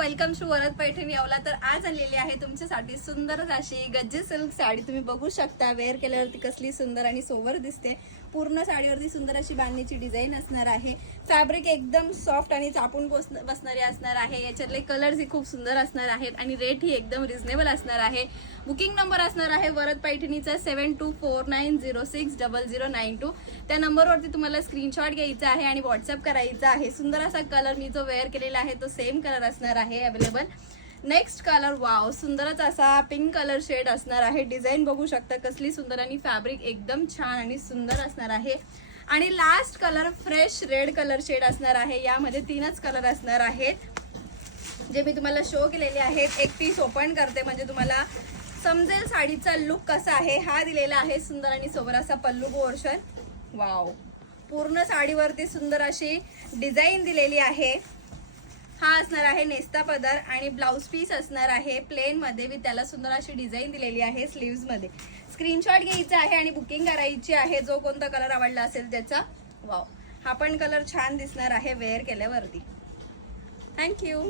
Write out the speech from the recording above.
Welcome to Varad Paithani Yeola. तर आज आणलेली आहे तुमच्यासाठी सुंदर अशी गज्जे सिल्क साडी। तुम्ही बघू शकता वेअर केल्यावरती कसली सुंदर आणि सोबर दिसते। पूर्ण साडीवरती सुंदर अशी बांधणीची डिझाइन असणार आहे। फॅब्रिक एकदम सॉफ्ट आणि चापून बसणारी असणार आहे। याच्यातले कलर्स ही खूप सुंदर असणार आहेत आणि रेट ही एकदम रिजनेबल असणार आहे। बुकिंग नंबर असणार आहे वरद पैठणीचा 7249060092। त्या नंबरवरती तुम्हाला स्क्रीनशॉट घ्यायचा आहे आणि व्हॉट्सअप करायचा आहे। सुंदर असा कलर मी जो वेअर केलेला आहे तो सेम कलर असणार आहे अवेलेबल। नेक्स्ट कलर वाव, सुंदरच असा पिंक कलर शेड असणार आहे। डिझाइन बघू शकता कसली सुंदर आणि फॅब्रिक एकदम छान आणि सुंदर असणार आहे। आणि last colour fresh red colour shade असणार आहे। यामध्ये 3च कलर असणार आहेत जे मी तुम्हाला शो केलेले आहेत। एक पीस ओपन करते म्हणजे तुम्हाला समजेल साडीचा लुक कसा आहे। हा दिलेला आहे सुंदर आणि सोबर असा पल्लू पोर्शन। वाव, पूर्ण साडीवरती सुंदर अशी डिझाइन दिलेली आहे। हा असणार आहे नेस्ता पदर आणि ब्लाउज पीस असणार आहे प्लेन मध्ये विथ त्याला सुंदर अशी डिझाइन दिलेली आहे स्लीव्स मध्ये। स्क्रीनशॉट घ्यायचा आहे आणि बुकिंग करायची आहे जो कोणता कलर आवडला असेल त्याचा। वाव, हा पण कलर छान दिसणार आहे वेअर केल्यावरती। थँक्यू।